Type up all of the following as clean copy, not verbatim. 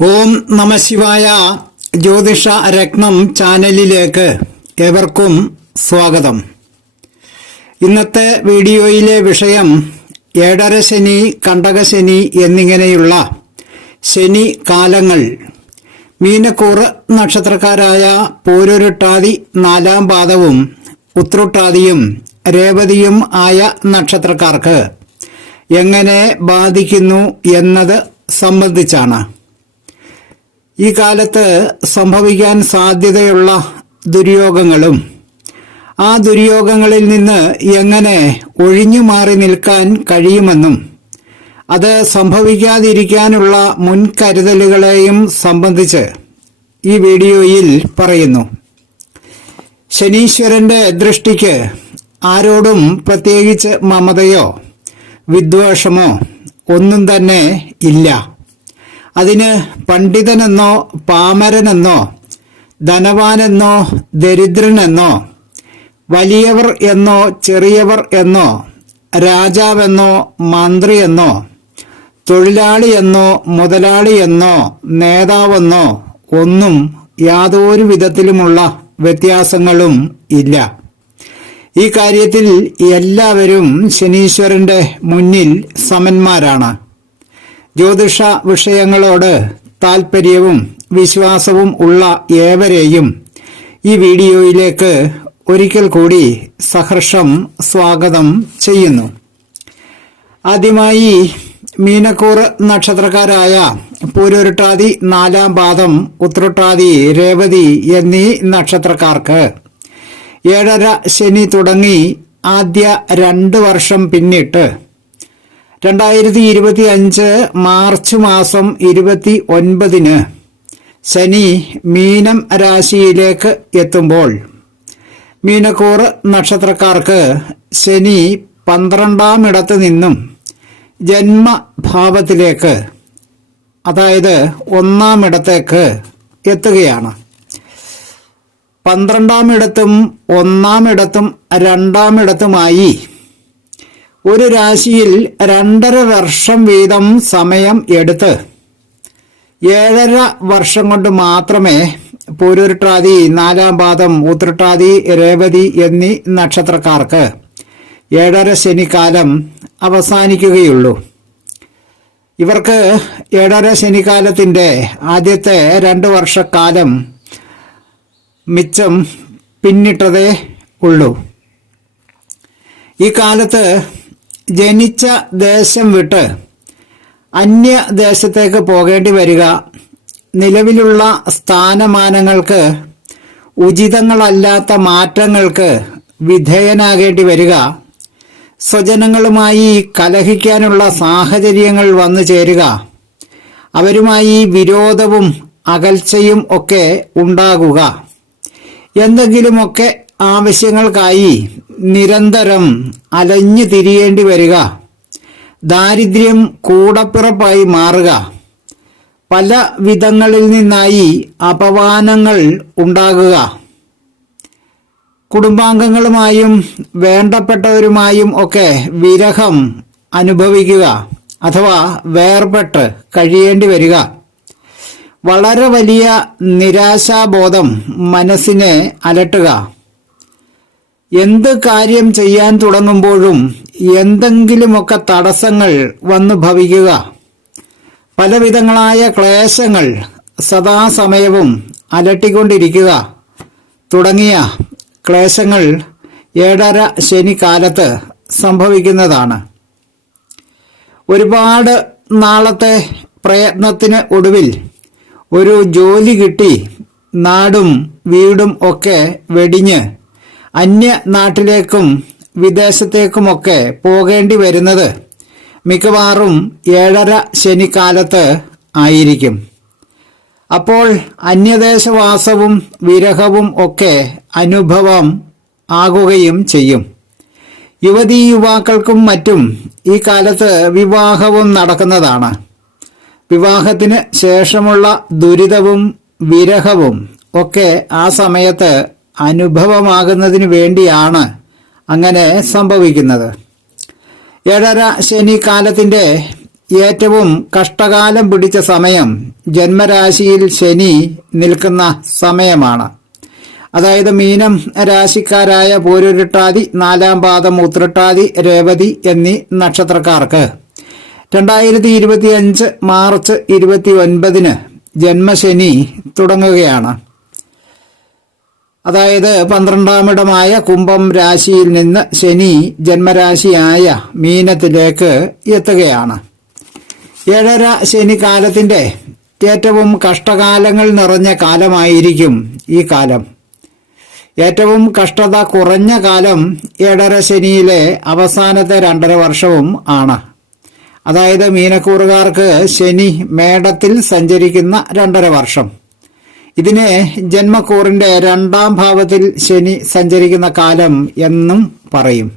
ഓം നമഃശിവായ. ജ്യോതിഷ രത്നം ചാനലിലേക്ക് ഏവർക്കും സ്വാഗതം. ഇന്നത്തെ വീഡിയോയിലെ വിഷയം ഏഴരശനി, കണ്ടകശനി എന്നിങ്ങനെയുള്ള ശനി കാലങ്ങൾ മീനക്കൂറ് നക്ഷത്രക്കാരായ പോരുരുട്ടാതി 4-ാം പാദവും ഉത്രട്ടാതിയും രേവതിയും ആയ നക്ഷത്രക്കാർക്ക് എങ്ങനെ ബാധിക്കുന്നു എന്നത് സംബന്ധിച്ചാണ്. ഈ കാലത്ത് സംഭവിക്കാൻ സാധ്യതയുള്ള ദുര്യോഗങ്ങളും ആ ദുര്യോഗങ്ങളിൽ നിന്ന് എങ്ങനെ ഒഴിഞ്ഞു മാറി നിൽക്കാൻ കഴിയുമെന്നും അത് സംഭവിക്കാതിരിക്കാനുള്ള മുൻകരുതലുകളെയും സംബന്ധിച്ച് ഈ വീഡിയോയിൽ പറയുന്നു. ശനീശ്വരന്റെ ദൃഷ്ടിക്ക് ആരോടും പ്രത്യേകിച്ച് മമതയോ വിദ്വേഷമോ ഒന്നും തന്നെ ഇല്ല. അതിന് പണ്ഡിതനെന്നോ പാമരനെന്നോ ധനവാനെന്നോ ദരിദ്രനെന്നോ വലിയവർ എന്നോ ചെറിയവർ എന്നോ രാജാവെന്നോ മന്ത്രിയെന്നോ തൊഴിലാളിയെന്നോ മുതലാളിയെന്നോ നേതാവെന്നോ ഒന്നും യാതൊരു വിധത്തിലുമുള്ള വ്യത്യാസങ്ങളും ഇല്ല. ഈ കാര്യത്തിൽ എല്ലാവരും ശനീശ്വരന്റെ മുന്നിൽ സമന്മാരാണ്. ജ്യോതിഷ വിഷയങ്ങളോട് താൽപ്പര്യവും വിശ്വാസവും ഉള്ള ഏവരെയും ഈ വീഡിയോയിലേക്ക് ഒരിക്കൽ കൂടി സഹർഷം സ്വാഗതം ചെയ്യുന്നു. ആദ്യമായി മീനക്കൂറ് നക്ഷത്രക്കാരായ പൂരുരുട്ടാതി 4-ാം പാദം, ഉത്രട്ടാതി, രേവതി എന്നീ നക്ഷത്രക്കാർക്ക് ഏഴര ശനി തുടങ്ങി ആദ്യ 2 വർഷം പിന്നിട്ട് 2025 മാർച്ച് മാസം 29-ന് ശനി മീനം രാശിയിലേക്ക് എത്തുമ്പോൾ മീനക്കൂറ് നക്ഷത്രക്കാർക്ക് ശനി 12-ാം ഇടത്ത് നിന്നും ജന്മഭാവത്തിലേക്ക്, അതായത് 1-ാം ഇടത്തേക്ക് എത്തുകയാണ്. 12-ാം ഇടത്തും 1-ാം ഇടത്തും 2-ാം ഇടത്തുമായി ഒരു രാശിയിൽ 2.5 വർഷം വീതം സമയം എടുത്ത് 7.5 വർഷം കൊണ്ട് മാത്രമേ പൂരുരുട്ടാതി, 4-ാം പാദം, ഉത്രട്ടാതി, രേവതി എന്നീ നക്ഷത്രക്കാർക്ക് 7.5 ശനിക്കാലം അവസാനിക്കുകയുള്ളൂ. ഇവർക്ക് 7.5 ശനിക്കാലത്തിന്റെ ആദ്യത്തെ 2 വർഷക്കാലം മിച്ചം പിന്നിട്ടതേ ഉള്ളൂ. ഈ കാലത്ത് ജനിച്ച ദേശം വിട്ട് അന്യദേശത്തേക്ക് പോകേണ്ടി വരിക, നിലവിലുള്ള സ്ഥാനമാനങ്ങൾക്ക് ഉചിതങ്ങളല്ലാത്ത മാറ്റങ്ങൾക്ക് വിധേയനാകേണ്ടി വരിക, സ്വജനങ്ങളുമായി കലഹിക്കാനുള്ള സാഹചര്യങ്ങൾ വന്നു ചേരുക, അവരുമായി വിരോധവും അകൽച്ചയും ഒക്കെ ഉണ്ടാകുക, എന്തെങ്കിലുമൊക്കെ ആവശ്യങ്ങൾക്കായി നിരന്തരം അലഞ്ഞു തിരിയേണ്ടി വരിക, ദാരിദ്ര്യം കൂടപ്പിറപ്പായി മാറുക, പല വിധങ്ങളിൽ നിന്നായി അപമാനങ്ങൾ ഉണ്ടാകുക, കുടുംബാംഗങ്ങളുമായും വേണ്ടപ്പെട്ടവരുമായും ഒക്കെ വിരഹം അനുഭവിക്കുക അഥവാ വേർപെട്ട് കഴിയേണ്ടി വരിക, വളരെ വലിയ നിരാശാബോധം മനസ്സിനെ അലട്ടുക, എന്ത് കാര്യം ചെയ്യാൻ തുടങ്ങുമ്പോഴും എന്തെങ്കിലുമൊക്കെ തടസ്സങ്ങൾ വന്നു ഭവിക്കുക, പലവിധങ്ങളായ ക്ലേശങ്ങൾ സദാസമയവും അലട്ടിക്കൊണ്ടിരിക്കുക തുടങ്ങിയ ക്ലേശങ്ങൾ 7.5 ശനിക്കാലത്ത് സംഭവിക്കുന്നതാണ്. ഒരുപാട് നാളത്തെ പ്രയത്നത്തിന് ഒടുവിൽ ഒരു ജോലി കിട്ടി നാടും വീടും ഒക്കെ വെടിഞ്ഞ് അന്യ നാട്ടിലേക്കും വിദേശത്തേക്കുമൊക്കെ പോകേണ്ടി വരുന്നത് മിക്കവാറും 7.5 ശനിക്കാലത്ത് ആയിരിക്കും. അപ്പോൾ അന്യദേശവാസവും വിരഹവും ഒക്കെ അനുഭവം ആകുകയും ചെയ്യും. യുവതീ യുവാക്കൾക്കും മറ്റും ഈ കാലത്ത് വിവാഹവും നടക്കുന്നതാണ്. വിവാഹത്തിന് ശേഷമുള്ള ദുരിതവും വിരഹവും ഒക്കെ ആ സമയത്ത് അനുഭവമാകുന്നതിന് വേണ്ടിയാണ് അങ്ങനെ സംഭവിക്കുന്നത്. 7.5 ശനി കാലത്തിന്റെ ഏറ്റവും കഷ്ടകാലം പിടിച്ച സമയം ജന്മരാശിയിൽ ശനി നിൽക്കുന്ന സമയമാണ്. അതായത് മീനം രാശിക്കാരായ പൂരുരുട്ടാതി, 4-ാം പാദം ഉത്രട്ടാതി, രേവതി എന്നീ നക്ഷത്രക്കാർക്ക് 2025 മാർച്ച് 29 ജന്മശനി തുടങ്ങുകയാണ്. അതായത് 12-ാം ഇടമായ കുംഭം രാശിയിൽ നിന്ന് ശനി ജന്മരാശിയായ മീനത്തിലേക്ക് എത്തുകയാണ്. 7.5 ശനി കാലത്തിന്റെ ഏറ്റവും കഷ്ടകാലങ്ങൾ നിറഞ്ഞ കാലമായിരിക്കും ഈ കാലം. ഏറ്റവും കഷ്ടത കുറഞ്ഞ കാലം 7.5 ശനിയിലെ അവസാനത്തെ 2.5 വർഷവും ആണ്. അതായത് മീനക്കൂറുകാർക്ക് ശനി മേടത്തിൽ സഞ്ചരിക്കുന്ന 2.5 വർഷം. ഇതിനെ ജന്മക്കൂറിന്റെ 2-ാം ഭാവത്തിൽ ശനി സഞ്ചരിക്കുന്ന കാലം എന്നും പറയും.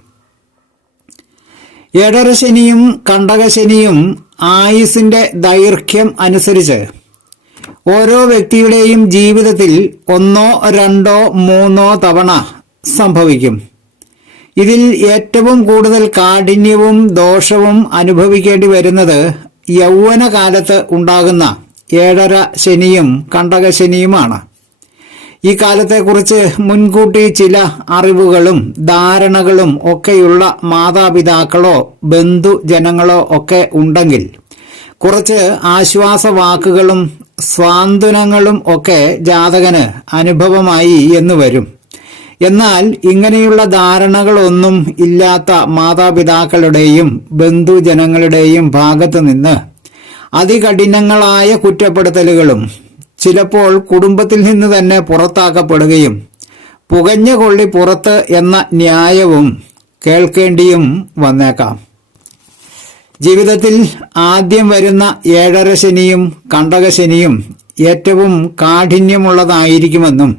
7.5 ശനിയും കണ്ടകശനിയും ആയുസിന്റെ ദൈർഘ്യം അനുസരിച്ച് ഓരോ വ്യക്തിയുടെയും ജീവിതത്തിൽ 1, 2, 3 തവണ സംഭവിക്കും. ഇതിൽ ഏറ്റവും കൂടുതൽ കാഠിന്യവും ദോഷവും അനുഭവിക്കേണ്ടി വരുന്നത് യൗവനകാലത്ത് ഉണ്ടാകുന്ന 7.5 ശനിയും കണ്ടകശനിയുമാണ്. ഈ കാലത്തെക്കുറിച്ച് മുൻകൂട്ടി ചില അറിവുകളും ധാരണകളും ഒക്കെയുള്ള മാതാപിതാക്കളോ ബന്ധുജനങ്ങളോ ഒക്കെ ഉണ്ടെങ്കിൽ കുറച്ച് ആശ്വാസവാക്കുകളും സ്വാന്തനങ്ങളും ഒക്കെ ജാതകന് അനുഭവമായി എന്ന് വരും. എന്നാൽ ഇങ്ങനെയുള്ള ധാരണകളൊന്നും ഇല്ലാത്ത മാതാപിതാക്കളുടെയും ബന്ധുജനങ്ങളുടെയും ഭാഗത്തു നിന്ന് അതികഠിനങ്ങളായ കുറ്റപ്പെടുത്തലുകളും ചിലപ്പോൾ കുടുംബത്തിൽ നിന്ന് തന്നെ പുറത്താക്കപ്പെടുകയും പുകഞ്ഞ കൊള്ളി പുറത്ത് എന്ന ന്യായവും കേൾക്കേണ്ടിയും വന്നേക്കാം. ജീവിതത്തിൽ ആദ്യം വരുന്ന 7.5 ശനിയും കണ്ടകശനിയും ഏറ്റവും കാഠിന്യമുള്ളതായിരിക്കുമെന്നും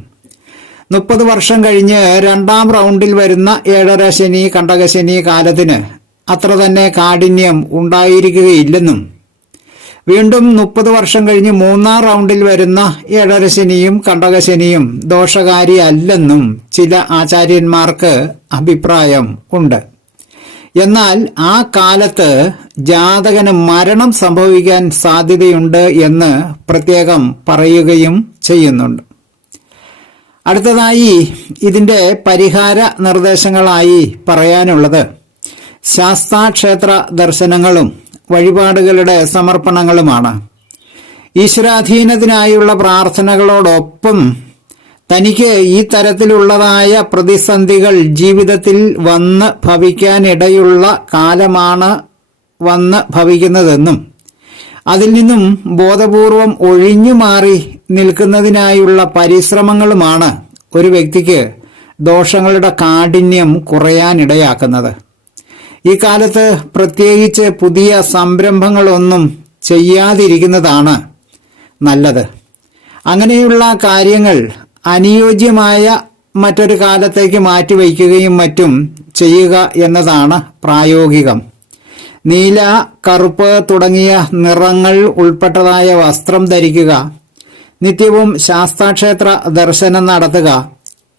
30 വർഷം കഴിഞ്ഞ് 2-ാം റൗണ്ടിൽ വരുന്ന 7.5 ശനി കണ്ടകശനി കാലത്തിന് അത്ര തന്നെ കാഠിന്യം ഉണ്ടായിരിക്കുകയില്ലെന്നും വീണ്ടും 30 വർഷം കഴിഞ്ഞ് 3-ാം റൗണ്ടിൽ വരുന്ന 7.5 ശനിയും കണ്ടകശനിയും ദോഷകാരി അല്ലെന്നും ചില ആചാര്യന്മാർക്ക് അഭിപ്രായം ഉണ്ട്. എന്നാൽ ആ കാലത്ത് ജാതകന് മരണം സംഭവിക്കാൻ സാധ്യതയുണ്ട് എന്ന് പ്രത്യേകം പറയുകയും ചെയ്യുന്നുണ്ട്. അടുത്തതായി ഇതിന്റെ പരിഹാര നിർദ്ദേശങ്ങളായി പറയാനുള്ളത് ശാസ്താക്ഷേത്ര ദർശനങ്ങളും വഴിപാടുകളുടെ സമർപ്പണങ്ങളുമാണ്. ഈശ്വരാധീനത്തിനായുള്ള പ്രാർത്ഥനകളോടൊപ്പം തനിക്ക് ഈ തരത്തിലുള്ളതായ പ്രതിസന്ധികൾ ജീവിതത്തിൽ വന്ന് ഭവിക്കാനിടയുള്ള കാലമാണ് വന്ന് ഭവിക്കുന്നതെന്നും അതിൽ നിന്നും ബോധപൂർവം ഒഴിഞ്ഞു മാറി നിൽക്കുന്നതിനായുള്ള പരിശ്രമങ്ങളുമാണ് ഒരു വ്യക്തിക്ക് ദോഷങ്ങളുടെ കാഠിന്യം കുറയാനിടയാക്കുന്നത്. ഈ കാലത്ത് പ്രത്യേകിച്ച് പുതിയ സംരംഭങ്ങളൊന്നും ചെയ്യാതിരിക്കുന്നതാണ് നല്ലത്. അങ്ങനെയുള്ള കാര്യങ്ങൾ അനുയോജ്യമായ മറ്റൊരു കാലത്തേക്ക് മാറ്റിവയ്ക്കുകയും മറ്റും ചെയ്യുക എന്നതാണ് പ്രായോഗികം. നീല, കറുപ്പ് തുടങ്ങിയ നിറങ്ങൾ ഉൾപ്പെട്ടതായ വസ്ത്രം ധരിക്കുക, നിത്യവും ശാസ്താക്ഷേത്ര ദർശനം നടത്തുക,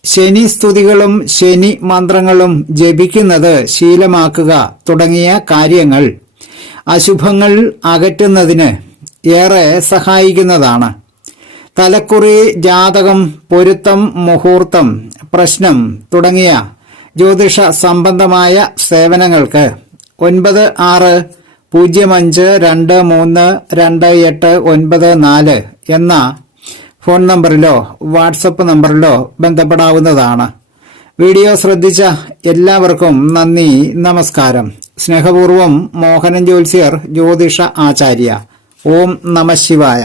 ശനി സ്തുതികളും ശനി മന്ത്രങ്ങളും ജപിക്കുന്നത് ശീലമാക്കുക തുടങ്ങിയ കാര്യങ്ങൾ അശുഭങ്ങൾ അകറ്റുന്നതിന് ഏറെ സഹായിക്കുന്നതാണ്. തലക്കുറി, ജാതകം, പൊരുത്തം, മുഹൂർത്തം, പ്രശ്നം തുടങ്ങിയ ജ്യോതിഷ സംബന്ധമായ സേവനങ്ങൾക്ക് 9605232894 എന്ന ഫോൺ നമ്പറിലോ വാട്സപ്പ് നമ്പറിലോ ബന്ധപ്പെടാവുന്നതാണ്. വീഡിയോ ശ്രദ്ധിച്ച എല്ലാവർക്കും നന്ദി, നമസ്കാരം. സ്നേഹപൂർവം മോഹനൻ ജ്യോത്സ്യർ, ജ്യോതിഷ ആചാര്യ. ഓം നമഃ ശിവായ.